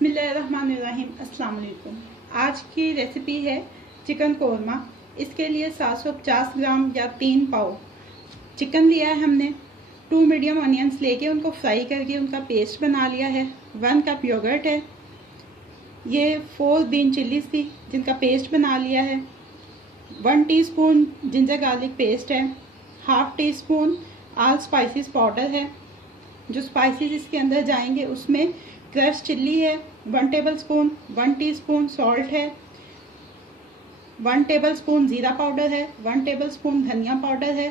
बिस्मिल्लाहिर्रहमानिर्रहीम। अस्सलाम वालेकुम। आज की रेसिपी है चिकन कोरमा। इसके लिए 750 ग्राम या 3 पाव चिकन लिया है हमने। 2 मीडियम अनियंस लेके उनको फ्राई करके उनका पेस्ट बना लिया है। 1 कप योगर्ट है। ये 4 ग्रीन चिल्लीज थी जिनका पेस्ट बना लिया है। 1 टीस्पून जिंजर गार्लिक पेस्ट है। Half tea spoon all spices powder है। जो स्पाइसेस इसके अंदर जाएंगे उसमें क्रश चिल्ली है 1 टेबलस्पून, 1 टीस्पून सॉल्ट है, 1 टेबलस्पून ज़ीरा पाउडर है, 1 टेबलस्पून धनिया पाउडर है,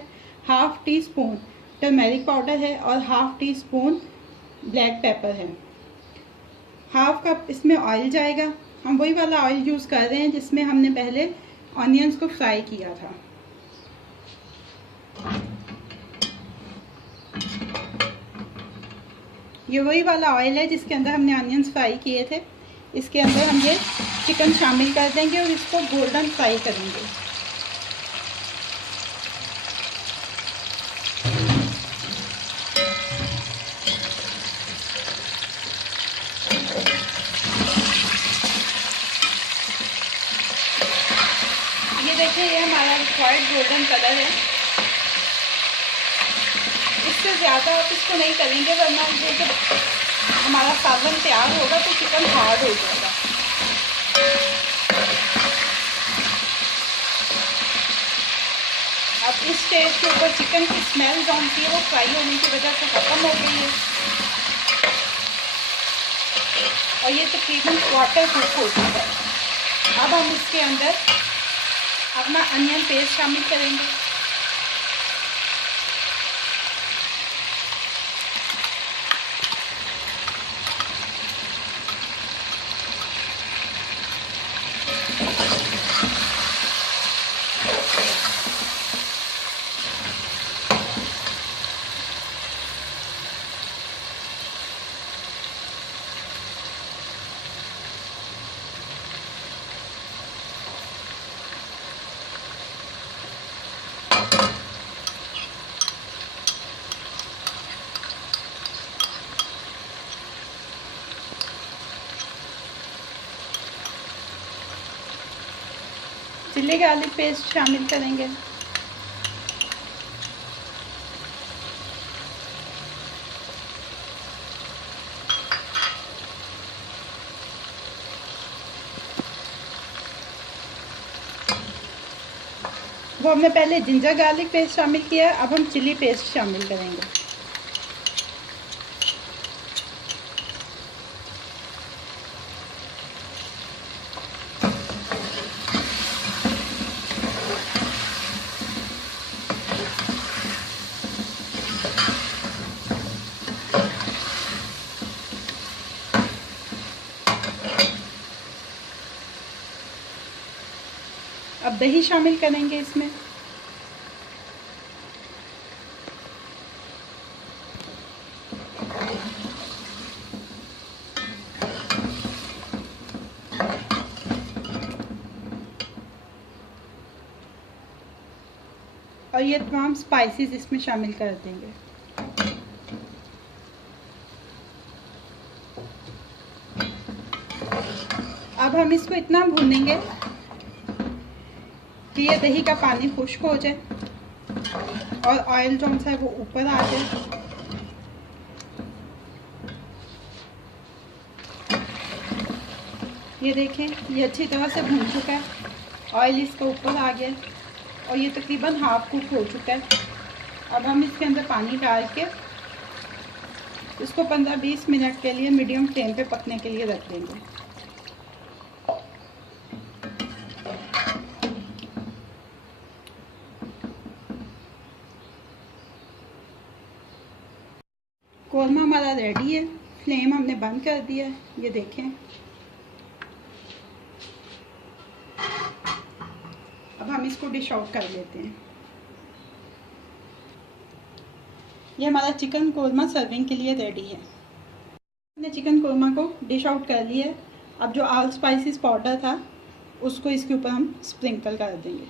half tea spoon turmeric powder है और half tea spoon black pepper है। हाफ कप इसमें ऑयल जाएगा। हम वही वाला ऑयल यूज़ कर रहे हैं जिसमें हमने पहले ऑनियंस को फ्राई किया था। ये वही वाला ऑयल है जिसके अंदर हमने ऑनियंस फ्राई किए थे। इसके अंदर हम ये चिकन शामिल कर देंगे और इसको गोल्डन फ्राई करेंगे। ये देखिए, ये हमारा रिक्वायर्ड गोल्डन कलर है। इससे ज़्यादा आप इसको नहीं करेंगे वरना ये जब हमारा सालन तैयार होगा तो चिकन हार्ड हो जाएगा। अब इस स्टेज के ऊपर चिकन की स्मेल जो होती है वो फ्राई होने की वजह से ख़त्म हो गई है और ये तकरीबन वाटर कुक हो चुका है। अब हम इसके अंदर अपना अनियन पेस्ट शामिल करेंगे। चिल्ली गार्लिक पेस्ट शामिल करेंगे। वो हमने पहले जिंजर गार्लिक पेस्ट शामिल किया, अब हम चिल्ली पेस्ट शामिल करेंगे। अब दही शामिल करेंगे इसमें। और ये तमाम स्पाइसेस इसमें शामिल कर देंगे। अब हम इसको इतना भूनेंगे कि ये दही का पानी खुश्क हो जाए और ऑयल जो है वो ऊपर आ जाए। ये देखें, ये अच्छी तरह से भून चुका है, ऑयल इसका ऊपर आ गया और ये तकरीबन हाफ कुक हो चुका है। अब हम इसके अंदर पानी डाल के इसको 15-20 मिनट के लिए मीडियम फ्लेम पे पकने के लिए रख देंगे। कोरमा हमारा रेडी है। फ्लेम हमने बंद कर दिया है। ये देखें, अब हम इसको डिश आउट कर लेते हैं। ये हमारा चिकन कोरमा सर्विंग के लिए रेडी है। हमने चिकन कोरमा को डिश आउट कर लिया है। अब जो ऑल स्पाइसेस पाउडर था उसको इसके ऊपर हम स्प्रिंकल कर देंगे।